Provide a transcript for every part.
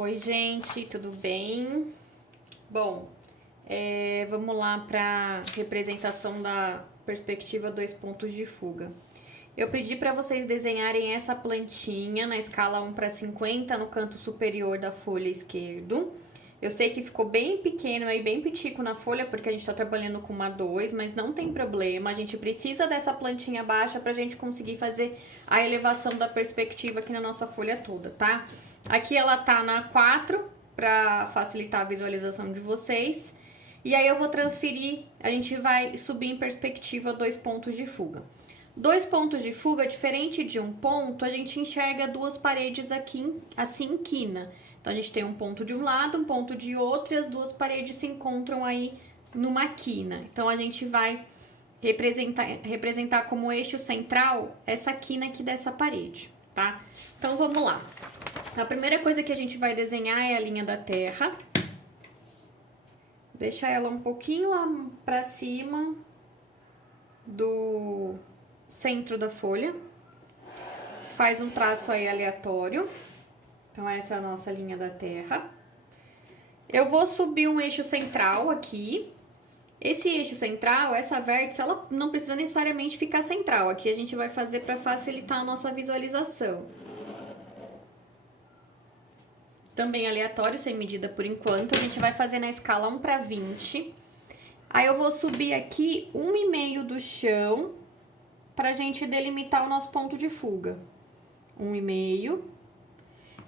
Oi, gente, tudo bem? Bom, vamos lá para representação da perspectiva 2 pontos de fuga. Eu pedi para vocês desenharem essa plantinha na escala 1:50 no canto superior da folha esquerdo. Eu sei que ficou bem pequeno aí, bem pitico na folha, porque a gente tá trabalhando com uma 2, mas não tem problema. A gente precisa dessa plantinha baixa pra gente conseguir fazer a elevação da perspectiva aqui na nossa folha toda, tá? Aqui ela tá na 4, pra facilitar a visualização de vocês. E aí eu vou transferir, a gente vai subir em perspectiva 2 pontos de fuga. 2 pontos de fuga, diferente de um ponto, a gente enxerga duas paredes aqui, assim, em quina. Então, a gente tem um ponto de um lado, um ponto de outro, e as duas paredes se encontram aí numa quina. Então, a gente vai representar como eixo central essa quina aqui dessa parede, tá? Então, vamos lá. A primeira coisa que a gente vai desenhar é a linha da terra. Deixa ela um pouquinho lá pra cima do centro da folha. Faz um traço aí aleatório. Então, essa é a nossa linha da terra. Eu vou subir um eixo central aqui. Esse eixo central, essa vértice, ela não precisa necessariamente ficar central. Aqui a gente vai fazer para facilitar a nossa visualização. Também aleatório, sem medida por enquanto. A gente vai fazer na escala 1:20. Aí eu vou subir aqui 1,5 do chão pra gente delimitar o nosso ponto de fuga. 1,5.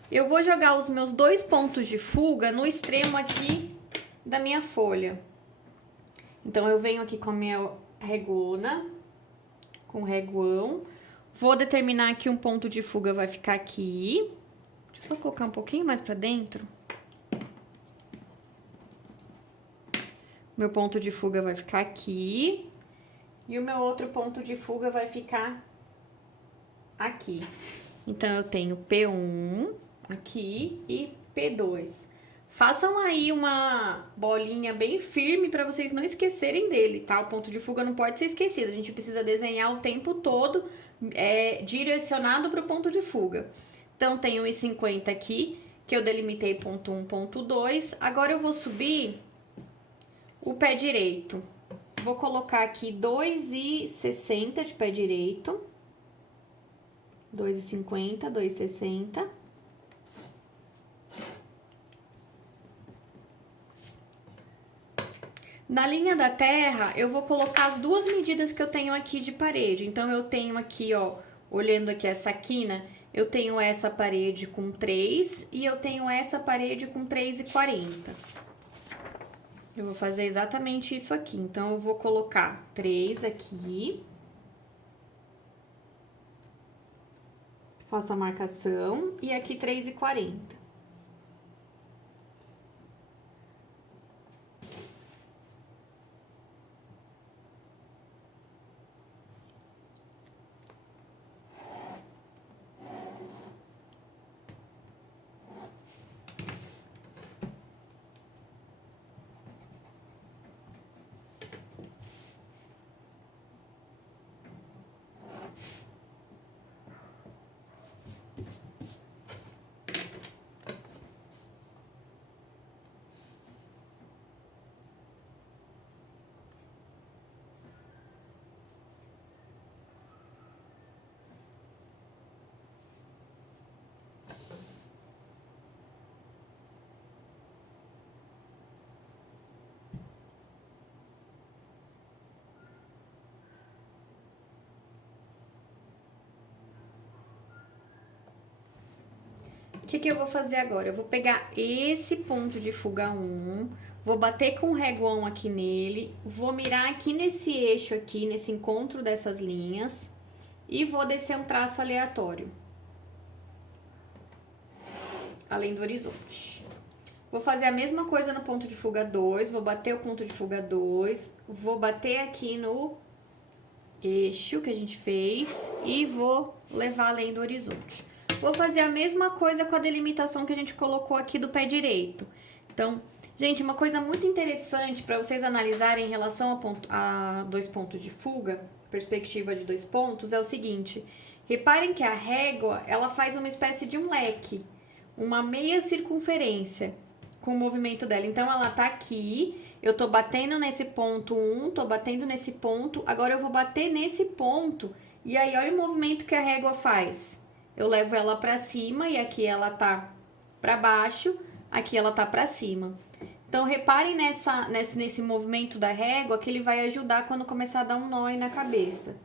Eu vou jogar os meus 2 pontos de fuga no extremo aqui da minha folha. Então, eu venho aqui com a minha regona, com o reguão. Vou determinar que um ponto de fuga vai ficar aqui. Deixa eu só colocar um pouquinho mais pra dentro. Meu ponto de fuga vai ficar aqui. E o meu outro ponto de fuga vai ficar aqui. Então, eu tenho P1 aqui e P2. Façam aí uma bolinha bem firme para vocês não esquecerem dele, tá? O ponto de fuga não pode ser esquecido. A gente precisa desenhar o tempo todo direcionado para o ponto de fuga. Então, tem 1,50 aqui, que eu delimitei ponto 1, ponto 2. Agora, eu vou subir o pé direito. Vou colocar aqui 2,60 de pé direito. 2,50, 2,60. Na linha da terra, eu vou colocar as duas medidas que eu tenho aqui de parede. Então, eu tenho aqui, ó, olhando aqui essa quina, eu tenho essa parede com 3 e eu tenho essa parede com 3,40. Eu vou fazer exatamente isso aqui. Então, eu vou colocar 3 aqui. Faço a marcação e aqui 3,40. O que eu vou fazer agora? Eu vou pegar esse ponto de fuga 1, vou bater com o reguão aqui nele, vou mirar aqui nesse eixo aqui, nesse encontro dessas linhas, e vou descer um traço aleatório, além do horizonte. Vou fazer a mesma coisa no ponto de fuga 2, vou bater o ponto de fuga 2, vou bater aqui no eixo que a gente fez e vou levar além do horizonte. Vou fazer a mesma coisa com a delimitação que a gente colocou aqui do pé direito. Então, gente, uma coisa muito interessante para vocês analisarem em relação a 2 pontos de fuga, perspectiva de 2 pontos, é o seguinte. Reparem que a régua, ela faz uma espécie de um leque. uma meia circunferência com o movimento dela. Então, ela tá aqui, eu tô batendo nesse ponto 1, tô batendo nesse ponto, agora eu vou bater nesse ponto, e aí olha o movimento que a régua faz. Eu levo ela pra cima e aqui ela tá pra baixo, aqui ela tá pra cima. Então, reparem nesse movimento da régua que ele vai ajudar quando começar a dar um nó aí na cabeça.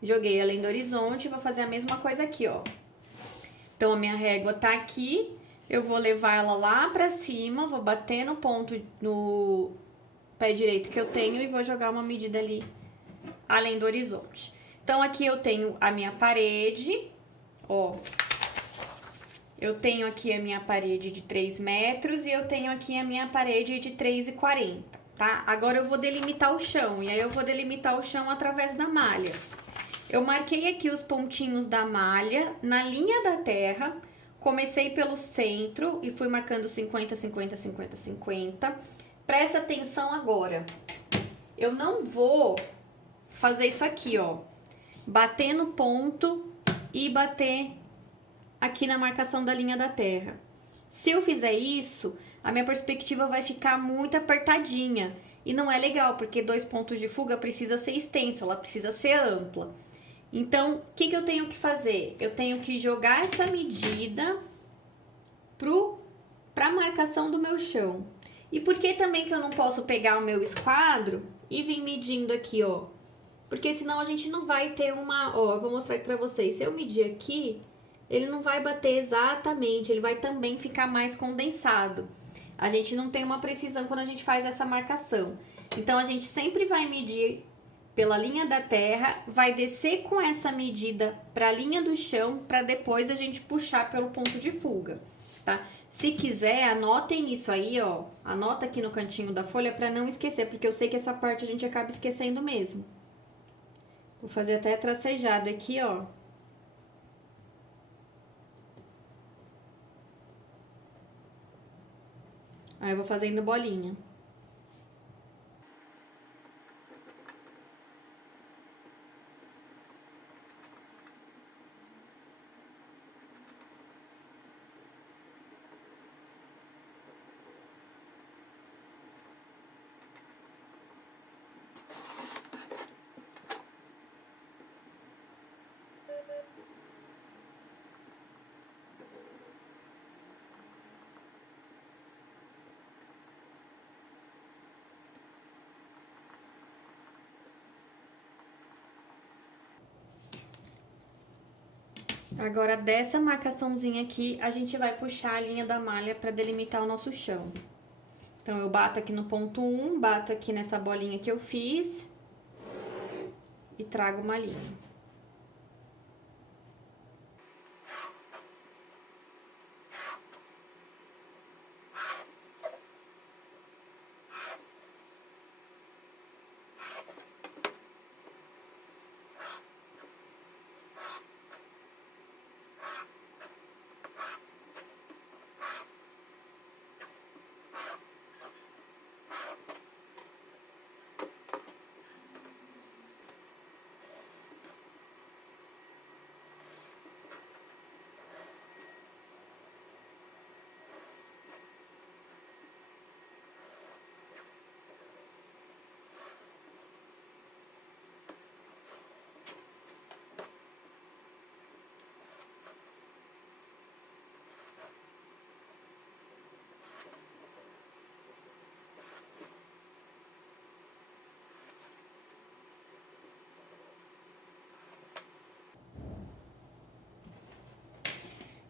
Joguei ela do horizonte e vou fazer a mesma coisa aqui, ó. Então, a minha régua tá aqui, eu vou levar ela lá pra cima, vou bater no ponto, no pé direito que eu tenho e vou jogar uma medida ali, além do horizonte. Então, aqui eu tenho a minha parede, ó. Eu tenho aqui a minha parede de 3 metros e eu tenho aqui a minha parede de 3,40, tá? Agora eu vou delimitar o chão, e aí eu vou delimitar o chão através da malha. Eu marquei aqui os pontinhos da malha na linha da terra, comecei pelo centro e fui marcando 50, 50, 50, 50. Presta atenção agora. Eu não vou fazer isso aqui, ó. Bater no ponto e bater aqui na marcação da linha da terra. Se eu fizer isso, a minha perspectiva vai ficar muito apertadinha. E não é legal, porque 2 pontos de fuga precisa ser extensa, ela precisa ser ampla. Então, o que eu tenho que fazer? Eu tenho que jogar essa medida para a marcação do meu chão. E por que também que eu não posso pegar o meu esquadro e vir medindo aqui, ó? Porque senão a gente não vai ter uma... Ó, eu vou mostrar aqui pra vocês. Se eu medir aqui, ele não vai bater exatamente, ele vai também ficar mais condensado. A gente não tem uma precisão quando a gente faz essa marcação. Então, a gente sempre vai medir pela linha da terra, vai descer com essa medida para a linha do chão, para depois a gente puxar pelo ponto de fuga, tá? Se quiser, anotem isso aí, ó. Anota aqui no cantinho da folha para não esquecer, porque eu sei que essa parte a gente acaba esquecendo mesmo. Vou fazer até tracejado aqui, ó. Aí eu vou fazendo bolinha. Agora, dessa marcaçãozinha aqui, a gente vai puxar a linha da malha para delimitar o nosso chão. Então, eu bato aqui no ponto 1, bato aqui nessa bolinha que eu fiz e trago uma linha.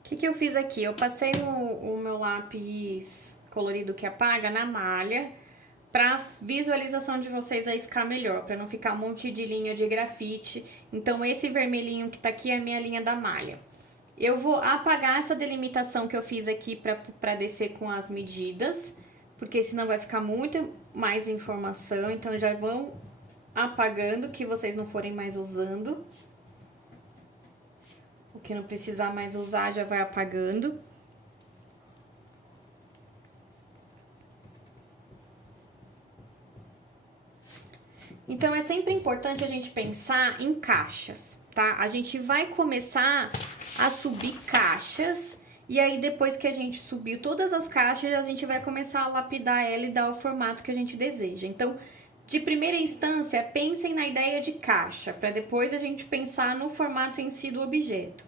O que eu fiz aqui? Eu passei o meu lápis colorido que apaga na malha pra visualização de vocês aí ficar melhor, pra não ficar um monte de linha de grafite. Então, esse vermelhinho que tá aqui é a minha linha da malha. Eu vou apagar essa delimitação que eu fiz aqui pra descer com as medidas, porque senão vai ficar muito mais informação. Então, já vão apagando o que vocês não forem mais usando. O que não precisar mais usar, já vai apagando. Então, é sempre importante a gente pensar em caixas, tá? A gente vai começar a subir caixas E aí, depois que a gente subiu todas as caixas, a gente vai começar a lapidar ela e dar o formato que a gente deseja. Então, de primeira instância, pensem na ideia de caixa, para depois a gente pensar no formato em si do objeto.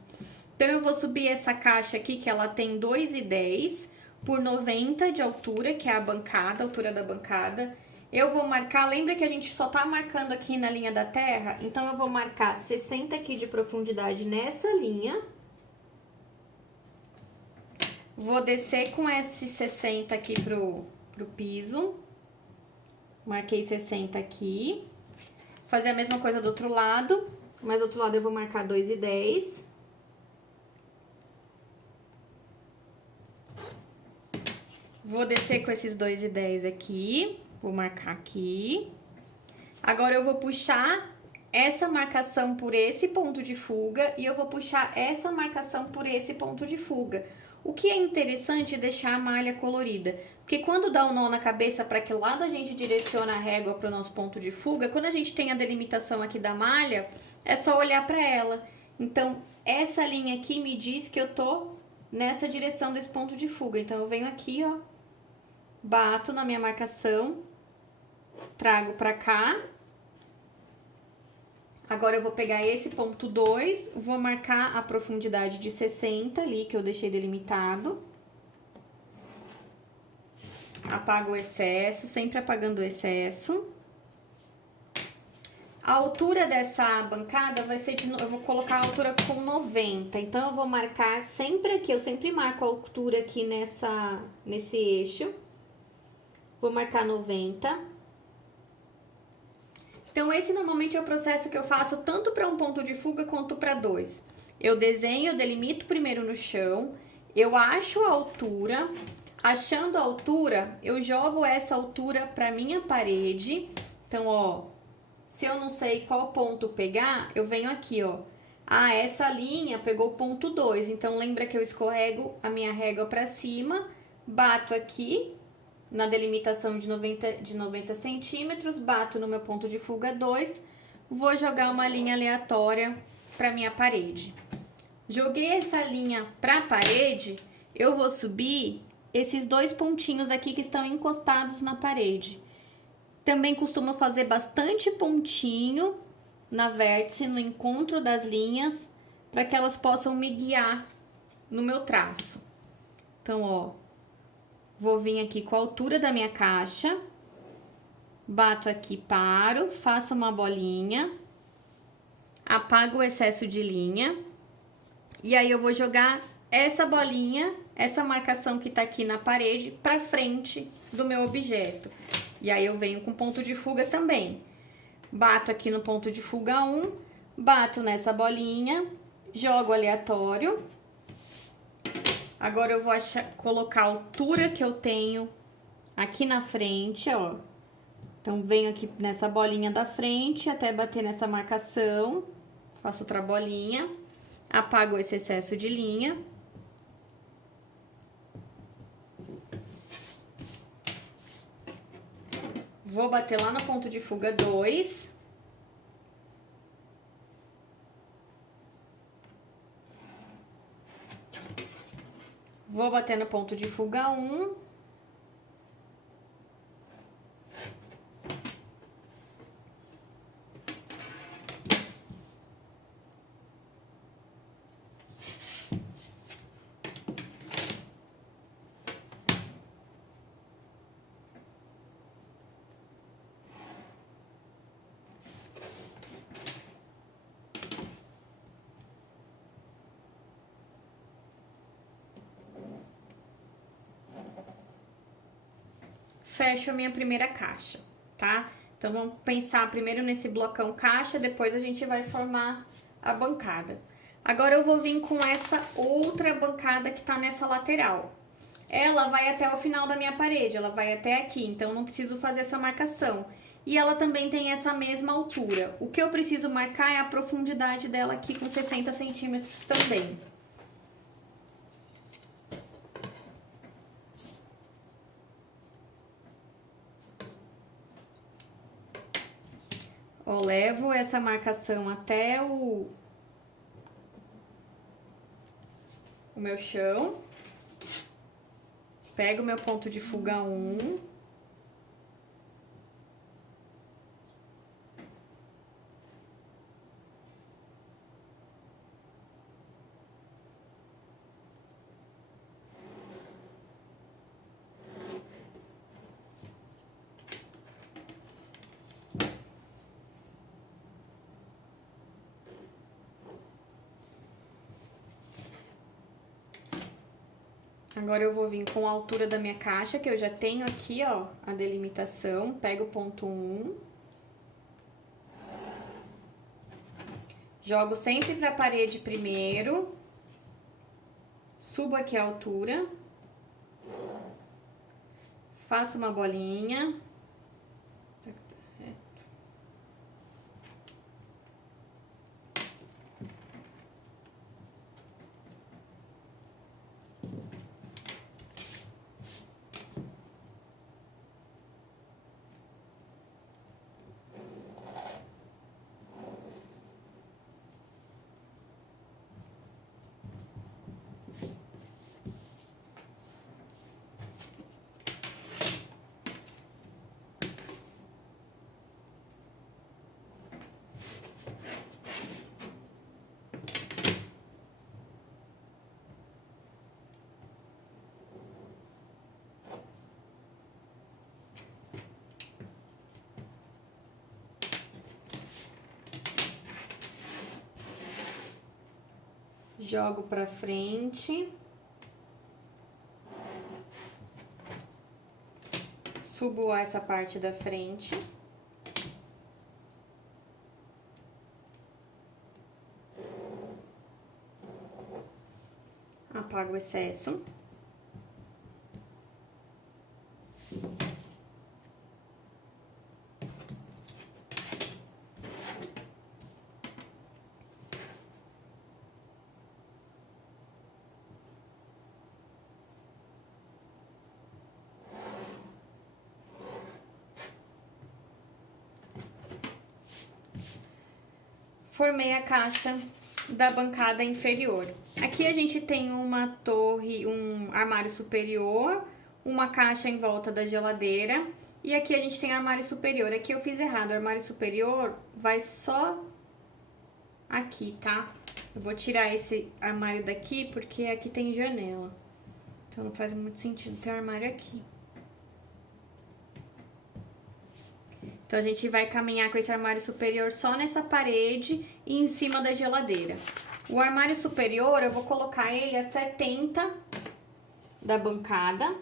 Então, eu vou subir essa caixa aqui, que ela tem 2,10 por 90 de altura, que é a bancada, a altura da bancada. Eu vou marcar, lembra que a gente só tá marcando aqui na linha da terra? Então, eu vou marcar 60 aqui de profundidade nessa linha. Vou descer com esse 60 aqui pro piso. Marquei 60 aqui. Fazer a mesma coisa do outro lado, mas do outro lado eu vou marcar 2,10. Vou descer com esses 2,10 aqui. Vou marcar aqui. Agora eu vou puxar essa marcação por esse ponto de fuga e eu vou puxar essa marcação por esse ponto de fuga. O que é interessante é deixar a malha colorida, porque quando dá o nó na cabeça para que lado a gente direciona a régua para o nosso ponto de fuga, quando a gente tem a delimitação aqui da malha, é só olhar para ela. Então, essa linha aqui me diz que eu tô nessa direção desse ponto de fuga. Então, eu venho aqui, ó, bato na minha marcação, trago para cá. Agora eu vou pegar esse ponto 2, vou marcar a profundidade de 60 ali, que eu deixei delimitado. Apago o excesso, sempre apagando o excesso. A altura dessa bancada vai ser de... Eu vou colocar a altura com 90, então eu vou marcar sempre aqui, eu sempre marco a altura aqui nesse eixo. Vou marcar 90. Então, esse normalmente é o processo que eu faço tanto para um ponto de fuga quanto para dois. Eu desenho, eu delimito primeiro no chão, eu acho a altura, achando a altura, eu jogo essa altura para minha parede. Então, ó, se eu não sei qual ponto pegar, eu venho aqui, ó. Ah, essa linha pegou o ponto 2, então lembra que eu escorrego a minha régua para cima, bato aqui na delimitação de 90 centímetros, bato no meu ponto de fuga 2, vou jogar uma linha aleatória para minha parede. Joguei essa linha para a parede, eu vou subir esses 2 pontinhos aqui que estão encostados na parede. Também costumo fazer bastante pontinho na vértice, no encontro das linhas, para que elas possam me guiar no meu traço. Então, ó, vou vir aqui com a altura da minha caixa, bato aqui, paro, faço uma bolinha, apago o excesso de linha, e aí eu vou jogar essa bolinha, essa marcação que tá aqui na parede, pra frente do meu objeto. E aí eu venho com ponto de fuga também. Bato aqui no ponto de fuga 1, bato nessa bolinha, jogo aleatório. Agora eu vou colocar a altura que eu tenho aqui na frente, ó. Então, venho aqui nessa bolinha da frente até bater nessa marcação. Faço outra bolinha. Apago esse excesso de linha. Vou bater lá no ponto de fuga 2. Vou bater no ponto de fuga 1. Fecho a minha primeira caixa, tá? Então, vamos pensar primeiro nesse blocão caixa, depois a gente vai formar a bancada. Agora, eu vou vir com essa outra bancada que tá nessa lateral. Ela vai até o final da minha parede, ela vai até aqui, então não preciso fazer essa marcação. E ela também tem essa mesma altura. O que eu preciso marcar é a profundidade dela aqui com 60 centímetros também. Eu levo essa marcação até o meu chão. Pego meu ponto de fuga 1. Agora eu vou vir com a altura da minha caixa, que eu já tenho aqui, ó, a delimitação. Pego o ponto 1. Jogo sempre pra parede primeiro. Subo aqui a altura. Faço uma bolinha. Jogo pra frente. Subo essa parte da frente. Apago o excesso. Formei a caixa da bancada inferior. Aqui a gente tem uma torre, um armário superior, uma caixa em volta da geladeira e aqui a gente tem armário superior. Aqui eu fiz errado, o armário superior vai só aqui, tá? Eu vou tirar esse armário daqui porque aqui tem janela, então não faz muito sentido ter armário aqui. Então, a gente vai caminhar com esse armário superior só nessa parede e em cima da geladeira. O armário superior, eu vou colocar ele a 70 da bancada.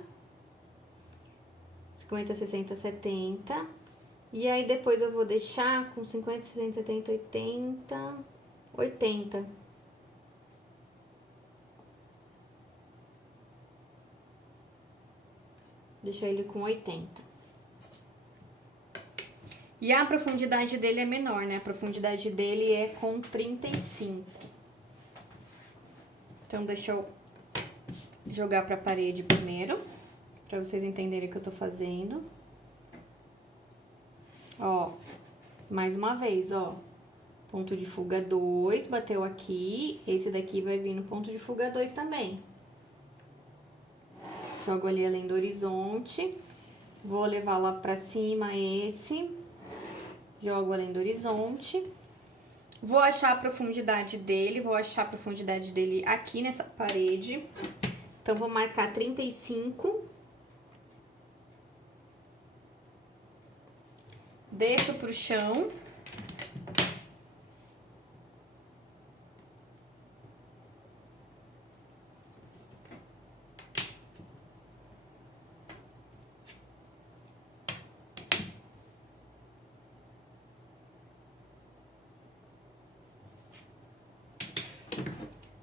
50, 60, 70. E aí, depois eu vou deixar com 50, 60, 70, 80, 80. Deixar ele com 80. E a profundidade dele é menor, né? A profundidade dele é com 35. Então, deixa eu jogar pra parede primeiro, pra vocês entenderem o que eu tô fazendo. Ó, mais uma vez, ó. Ponto de fuga 2, bateu aqui. Esse daqui vai vir no ponto de fuga 2 também. Jogo ali além do horizonte. Vou levar lá pra cima esse. Jogo além do horizonte. Vou achar a profundidade dele. Vou achar a profundidade dele aqui nessa parede. Então, vou marcar 35. Desço pro chão.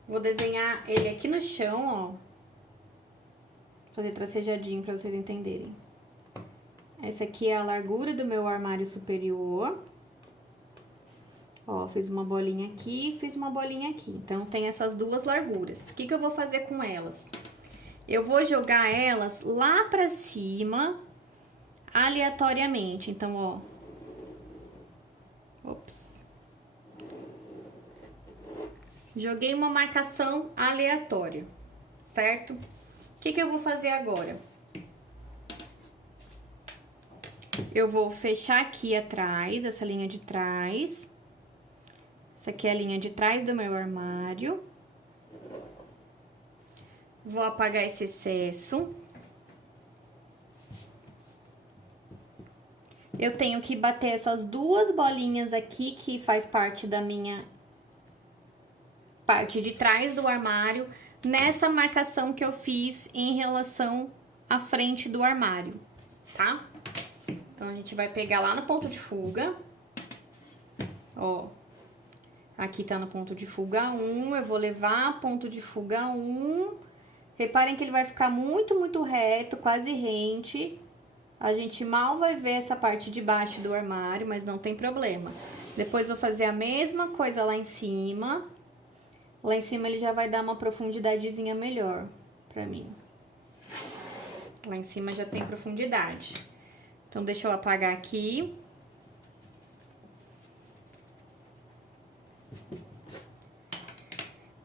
Vou desenhar ele aqui no chão, ó. Fazer tracejadinho pra vocês entenderem. Essa aqui é a largura do meu armário superior. Ó, fiz uma bolinha aqui, fiz uma bolinha aqui. Então, tem essas duas larguras. O que que eu vou fazer com elas? Eu vou jogar elas lá pra cima, aleatoriamente. Então, ó. Ops. Joguei uma marcação aleatória, certo? que eu vou fazer agora? Eu vou fechar aqui atrás, essa linha de trás. Essa aqui é a linha de trás do meu armário. Vou apagar esse excesso. Eu tenho que bater essas duas bolinhas aqui, que faz parte da minha parte de trás do armário, nessa marcação que eu fiz em relação à frente do armário, tá? Então, a gente vai pegar lá no ponto de fuga. Ó, aqui tá no ponto de fuga 1, eu vou levar ponto de fuga 1. Reparem que ele vai ficar muito, muito reto, quase rente. A gente mal vai ver essa parte de baixo do armário, mas não tem problema. Depois vou fazer a mesma coisa lá em cima. Lá em cima ele já vai dar uma profundidadezinha melhor pra mim. Lá em cima já tem profundidade. Então, deixa eu apagar aqui.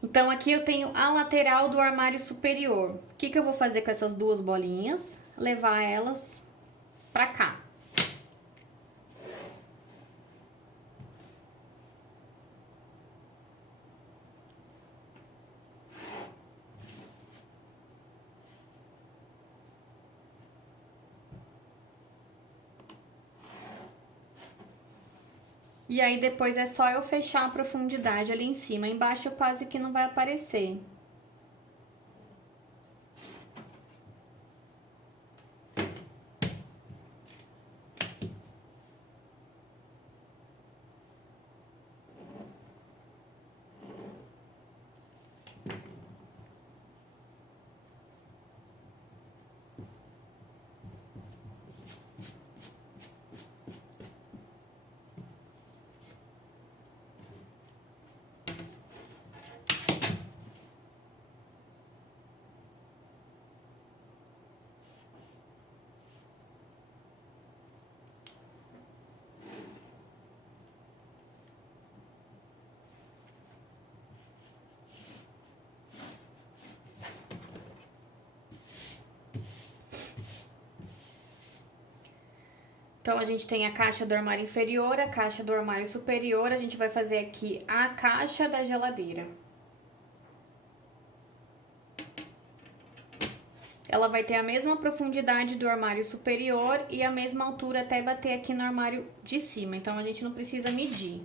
Então, aqui eu tenho a lateral do armário superior. O que eu vou fazer com essas duas bolinhas? Levar elas pra cá. E aí, depois é só eu fechar a profundidade ali em cima. Embaixo quase que não vai aparecer. Então, a gente tem a caixa do armário inferior, a caixa do armário superior. A gente vai fazer aqui a caixa da geladeira. Ela vai ter a mesma profundidade do armário superior e a mesma altura até bater aqui no armário de cima. Então, a gente não precisa medir.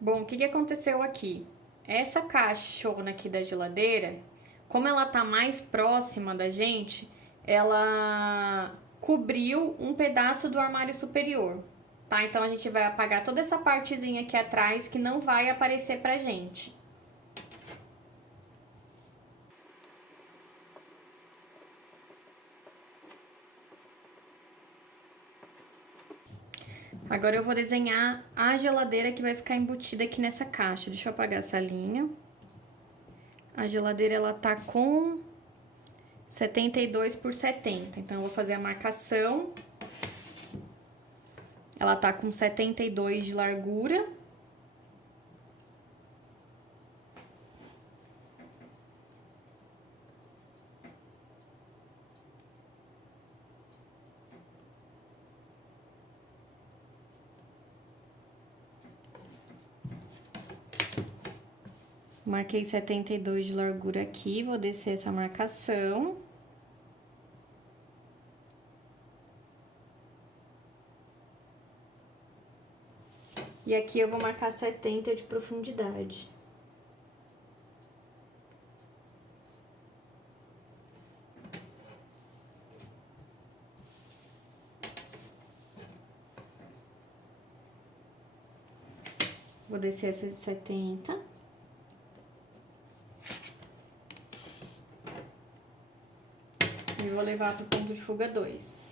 Bom, o que aconteceu aqui? Essa caixona aqui da geladeira, como ela tá mais próxima da gente, ela cobriu um pedaço do armário superior, tá? Então a gente vai apagar toda essa partezinha aqui atrás que não vai aparecer pra gente. Agora eu vou desenhar a geladeira que vai ficar embutida aqui nessa caixa. Deixa eu apagar essa linha. A geladeira, ela tá com 72 por 70. Então, eu vou fazer a marcação. Ela tá com 72 de largura. Marquei 72 de largura aqui, vou descer essa marcação. E aqui eu vou marcar 70 de profundidade. Vou descer essa de 70. E vou levar pro ponto de fuga 2.